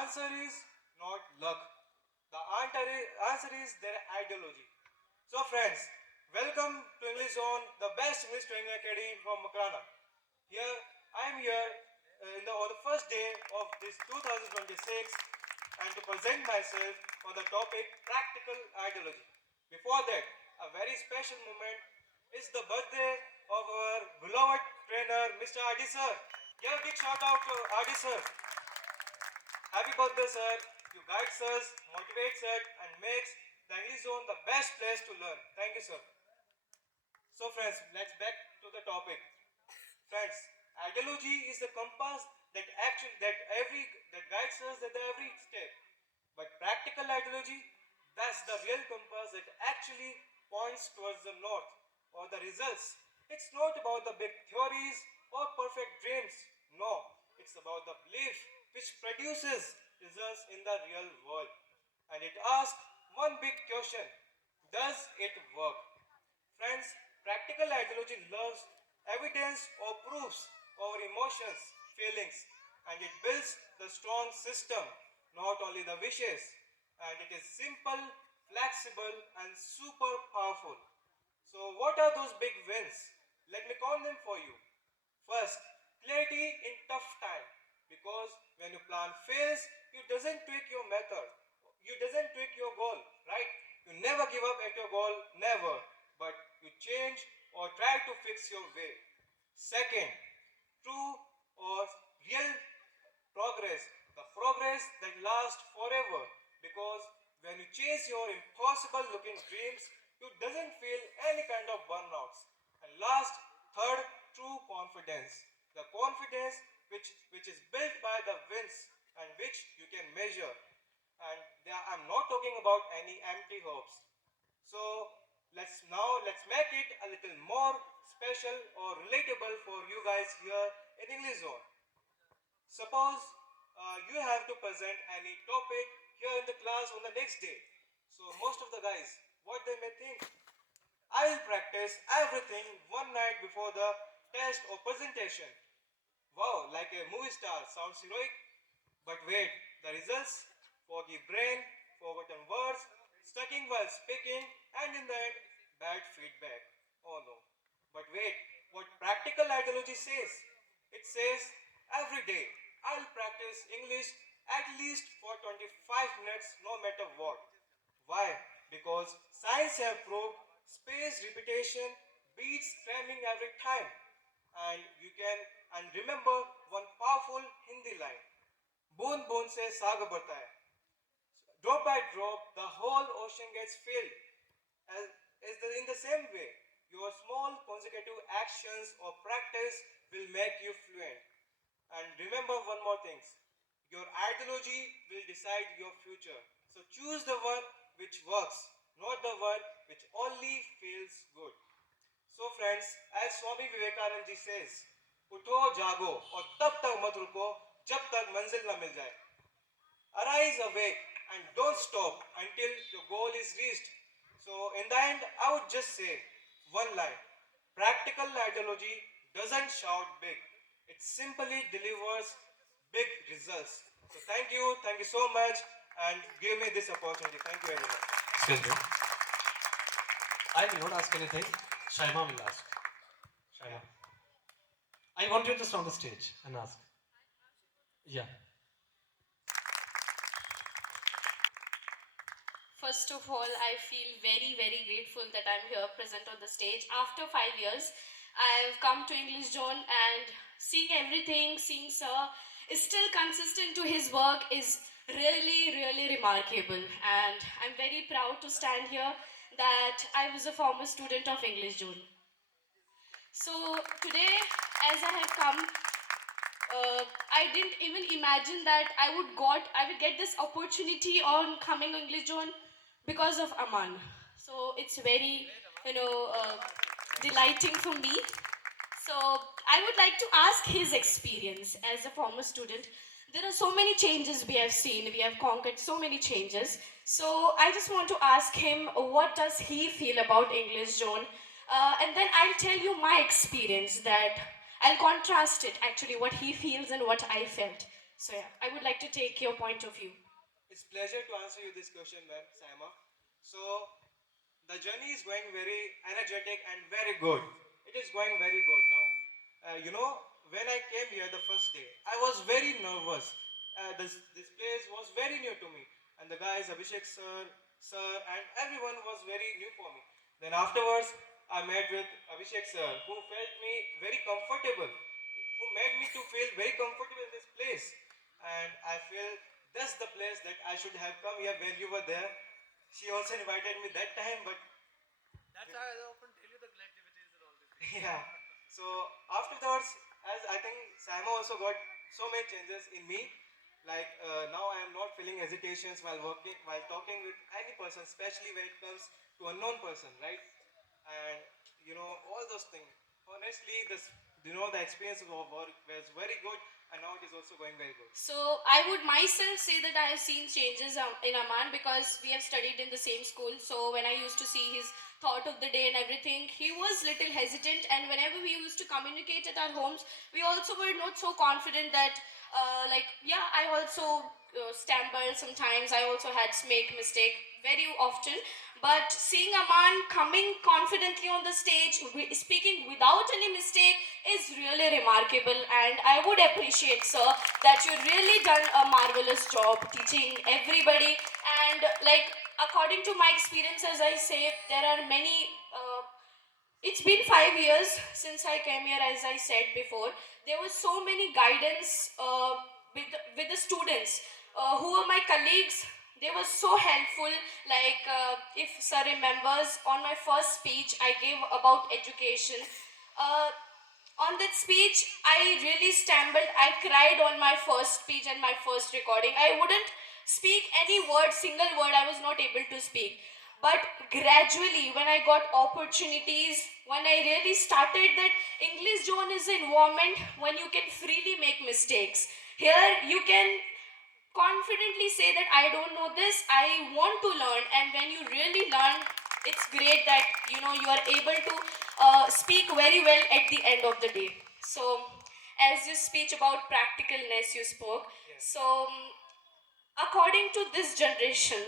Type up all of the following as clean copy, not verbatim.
answer is not luck. Answer is their ideology. So friends, welcome to English Zone, the best English training academy from Makrana. Here, I am here on the first day of this 2026 and to present myself on the topic practical ideology. Before that, a very special moment is the birthday of our beloved trainer, Mr. Adi sir. Give a big shout out to Adi sir. Happy birthday, sir. You guide us, motivates us, and makes the English zone the best place to learn. Thank you, sir. So, friends, let's back to the topic. Friends, ideology is the compass that guides us at every step. But practical ideology, that's the real compass that actually points towards the north or the results. It's not about the big theories or perfect dreams. No, it's about the belief which produces results in the real world. And it asks one big question: does it work? Friends, practical ideology loves evidence or proofs over emotions, feelings, and it builds the strong system, not only the wishes. And it is simple, flexible, and super powerful. So, what are those big wins? Let me count them for you. First, clarity in tough time. Because when your plan fails, you doesn't tweak your method. You doesn't tweak your goal, right? You never give up at your goal, never. But you change or try to fix your way. Second, true or real progress. The progress that lasts forever. Because when you chase your impossible looking dreams, you doesn't feel any kind of burnouts. And last, third, true confidence. The confidence which is built by the wins and which you can measure. And I'm not talking about any empty hopes. So let's make it a little more special or relatable for you guys here in English Zone. Suppose you have to present any topic here in the class on the next day. So most of the guys, what they may think, I will practice everything one night before the test or presentation. Wow, like a movie star, sounds heroic. But wait, the results? Foggy brain, forgotten words, stuttering while speaking, and in the end, bad feedback. Oh no. But wait, what practical ideology says? It says, every day, I'll practice English at least for 25 minutes no matter what. Why? Because science have proved spaced repetition beats cramming every time. And you can and remember one powerful Hindi line. बूंद बूंद से सागर बढ़ता है. Drop by drop, the whole ocean gets filled. In the same way, your small consecutive actions or practice will make you fluent. And remember one more thing. Your ideology will decide your future. So choose the one which works, not the one which only feels good. So friends, as Swami Vivekanand ji says, उठो जागो और तब तक मत रुको जब तक मंजिल न मिल जाए. Arise, awake, and don't stop until your goal is reached. So in the end, I would just say one line: practical ideology doesn't shout big; it simply delivers big results. So thank you so much, and give me this opportunity. Thank you, everyone. Excuse me. I will not ask anything. Shaima will ask. Shaima. I want you to stand on the stage and ask. Yeah. First of all, I feel very, very grateful that I'm here present on the stage. After 5 years, I've come to English Zone and seeing everything, seeing Sir is still consistent to his work is really, really remarkable. And I'm very proud to stand here that I was a former student of English Zone. So today, as I have come, I didn't even imagine that I would get this opportunity on coming English Zone because of Aman. So it's very, delighting for me. So I would like to ask his experience as a former student. There are so many changes we have seen. We have conquered so many changes. So I just want to ask him, what does he feel about English Zone? And then I'll tell you my experience that I'll contrast it actually, what he feels and what I felt. So yeah, I would like to take your point of view. It's pleasure to answer you this question, ma'am, Saima. So the journey is going very energetic and very good. It is going very good now. When I came here the first day, I was very nervous. This place was very new to me, and the guys Abhishek sir, and everyone was very new for me. Then afterwards, I met with Abhishek sir, who felt me very comfortable, who made me to feel very comfortable in this place, and I feel that's the place that I should have come here when you were there. She also invited me that time, but That's why I often tell you the collectivities and all this. yeah. So afterwards, as I think Samo also got so many changes in me. Like now, I am not feeling hesitations while working, while talking with any person, especially when it comes to unknown person, right? And all those things. Honestly, the experience of work was very good, and now it is also going very good. So I would myself say that I have seen changes in Aman because we have studied in the same school. So when I used to see his thought of the day and everything, he was little hesitant. And whenever we used to communicate at our homes, we also were not so confident that, yeah, I also stumbled sometimes. I also had make mistake very often. But seeing Aman coming confidently on the stage, speaking without any mistake, is really remarkable. And I would appreciate, sir, that you really done a marvelous job teaching everybody. And like according to my experience, as I say, there are many. It's been 5 years since I came here, as I said before. There was so many guidance with the students who were my colleagues. They were so helpful. Like, if sir remembers, on my first speech I gave about education. Uh, on that speech, I really stumbled. I cried on my first speech and my first recording. I wouldn't speak any word, single word, I was not able to speak. But gradually, when I got opportunities, when I really started that English zone is an environment when you can freely make mistakes. Here, you can confidently say that I don't know this, I want to learn, and when you really learn, it's great that you are able to speak very well at the end of the day. So, as you speech about practicalness, you spoke. Yes. So, according to this generation,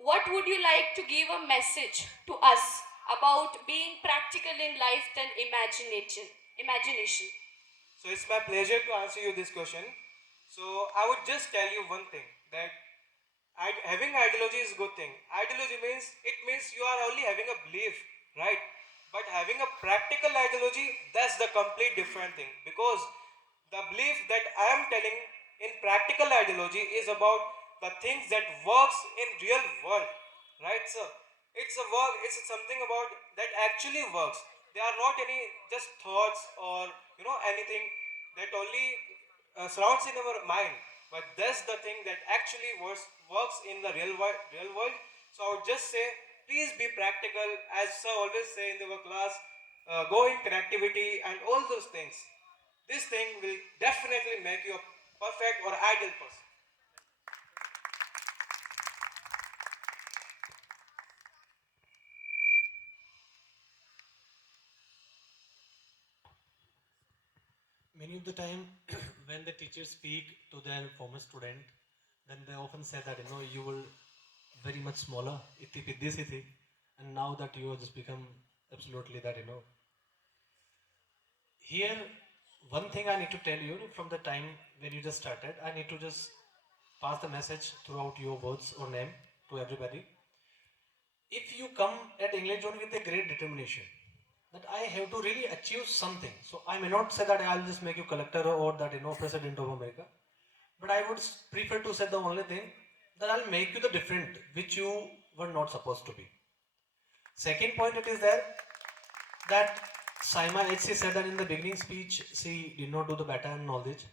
what would you like to give a message to us about being practical in life than imagination? Imagination. So it's my pleasure to answer you this question. So I would just tell you one thing that having ideology is a good thing. Ideology means it means you are only having a belief, right? But having a practical ideology, that's the complete different thing. Because the belief that I am telling in practical ideology is about the things that works in real world, right, sir? It's a work. It's something about that actually works. They are not any just thoughts or anything that only surrounds in our mind, but that's the thing that actually works in the real world. So I would just say, please be practical, as sir always say in our class. Go in connectivity and all those things. This thing will definitely make you a perfect or ideal person. Many of the time, when the teachers speak to their former student, then they often say that you will very much smaller, iti piddis iti, and now that you have just become absolutely that Here, one thing I need to tell you from the time when you just started, I need to just pass the message throughout your words or name to everybody. If you come at English Zone with a great determination, that I have to really achieve something. So I may not say that I'll just make you collector or that president of America, but I would prefer to say the only thing that I'll make you the different which you were not supposed to be. Second point it is there that Saima HC said that in the beginning speech she did not do the better and knowledge.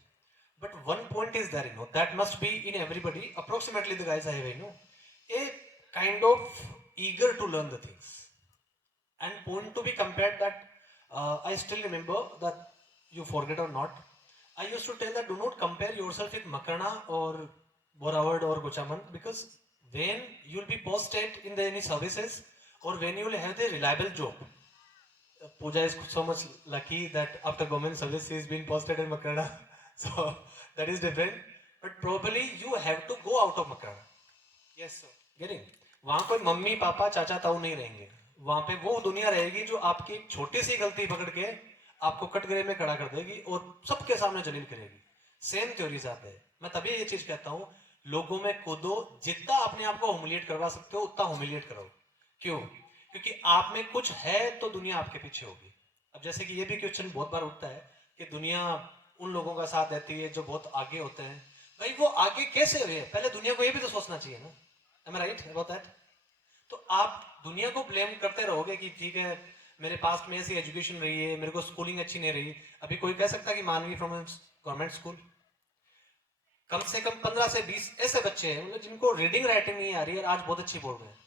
But one point is there, that must be in everybody, approximately the guys I have, a kind of eager to learn the things. And point to be compared that I still remember that you forget or not. I used to tell that do not compare yourself with Makarna or Boravard or Guchaman because when you will be posted in any services or when you will have the reliable job, Pooja is so much lucky that after government service she is being posted in Makarna. So that is different. but probably you have to go out of Makrana. Yes, sir. Getting? वहां कोई mummy papa चाचा ताऊ नहीं रहेंगे, वहां पे वो दुनिया रहेगी जो आपकी एक छोटी सी गलती पकड़ के आपको कटघरे में खड़ा कर देगी और सबके सामने जलील करेगी. सेम थ्योरीज आते हैं. मैं तभी ये चीज कहता हूँ, लोगों में कूदो, जितना अपने आप को ह्यूमिलिएट करवा सकते हो उतना ह्यूमिलिएट करो. क्यों? क्योंकि आप में कुछ है तो दुनिया आपके पीछे होगी. अब जैसे कि ये भी क्वेश्चन बहुत बार उठता है कि दुनिया उन लोगों का साथ देती है जो बहुत आगे होते हैं. भाई वो आगे कैसे हुए? पहले दुनिया को ये भी तो सोचना चाहिए ना. Am I right about that? तो आप दुनिया को ब्लेम करते रहोगे कि ठीक है मेरे पास में ऐसी एजुकेशन रही है, मेरे को स्कूलिंग अच्छी नहीं रही. अभी कोई कह सकता है कि मानवी फ्रॉम गवर्नमेंट स्कूल, कम से कम 15 से 20 ऐसे बच्चे हैं मतलब जिनको रीडिंग राइटिंग नहीं आ रही है, आज बहुत अच्छी बोल रहे हैं.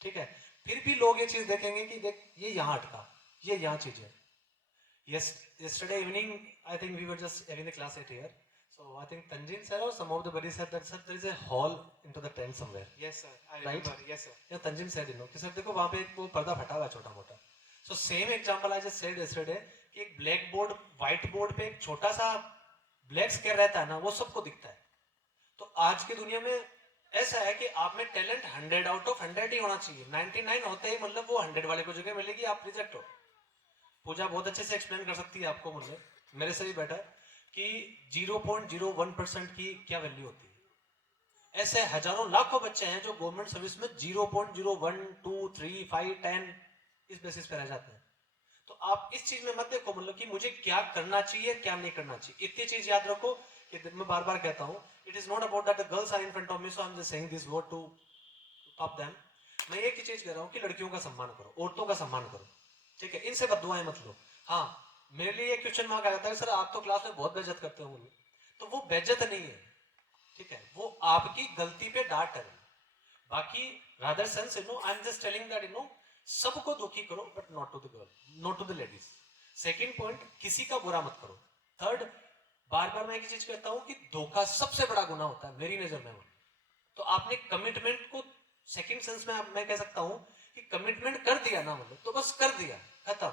ठीक है, फिर भी लोग ये चीज देखेंगे कि देख ये यहाँ अटका, ये यहाँ चीज है. Yesterday evening, I think we were just having the class at here. So I think Tanjin sir or some of the buddies said that sir there is a hole into the tent somewhere. Yes, sir. I Right? remember. Yes, sir. Yeah, Tanjin said you know कि sir देखो वहाँ पे एक वो पर्दा फटा हुआ है छोटा मोटा. So same example I just said yesterday कि एक ब्लैक बोर्ड व्हाइट बोर्ड पे एक छोटा सा ब्लैक स्क्वायर रहता है ना, वो सबको दिखता है. तो आज की दुनिया में ऐसा है कि आप में टैलेंट 100 आउट ऑफ 100 ही होना चाहिए. 99 होते ही मतलब वो 100 वाले को जगह मिलेगी, आप रिजेक्ट हो. पूजा बहुत अच्छे से एक्सप्लेन कर सकती है आपको, मतलब मेरे से भी बेटर, कि 0.01% की क्या वैल्यू होती है. ऐसे हजारों लाखों बच्चे हैं जो गवर्नमेंट सर्विस में 0.01, 2, 3, 5, 10 इस बेसिस पे रह जाते हैं. तो आप इस चीज में मत देखो मतलब कि मुझे क्या करना चाहिए क्या नहीं करना चाहिए. इतनी चीज याद रखो कि मैं बार बार कहता हूँ, it is not about that the girls are in front of me so I am just saying this word to top them. मैं एक ही चीज कह रहा हूँ कि लड़कियों का सम्मान करो, औरतों का सम्मान करो. ठीक है, इनसे बददुआएं मत लो. हाँ, मेरे लिए एक क्वेश्चन मार्क आता है, सर आप तो क्लास में बहुत बेइज्जत करते हो मुझे. तो वो बेइज्जत नहीं है, ठीक है, वो आपकी गलती पे डांट है. बाकी rather sense you know I am just telling that you know सबको दुखी करो but not to the girl, not to the ladies. Second point, किसी का बुरा मत करो. थर्ड, बार बार मैं एक चीज कहता हूं कि धोखा सबसे बड़ा गुनाह होता है मेरी नजर में. तो आपने कमिटमेंट को सेकंड सेंस में मैं कह सकता हूं कि कमिटमेंट कर दिया ना, मतलब तो बस कर दिया, खत्म.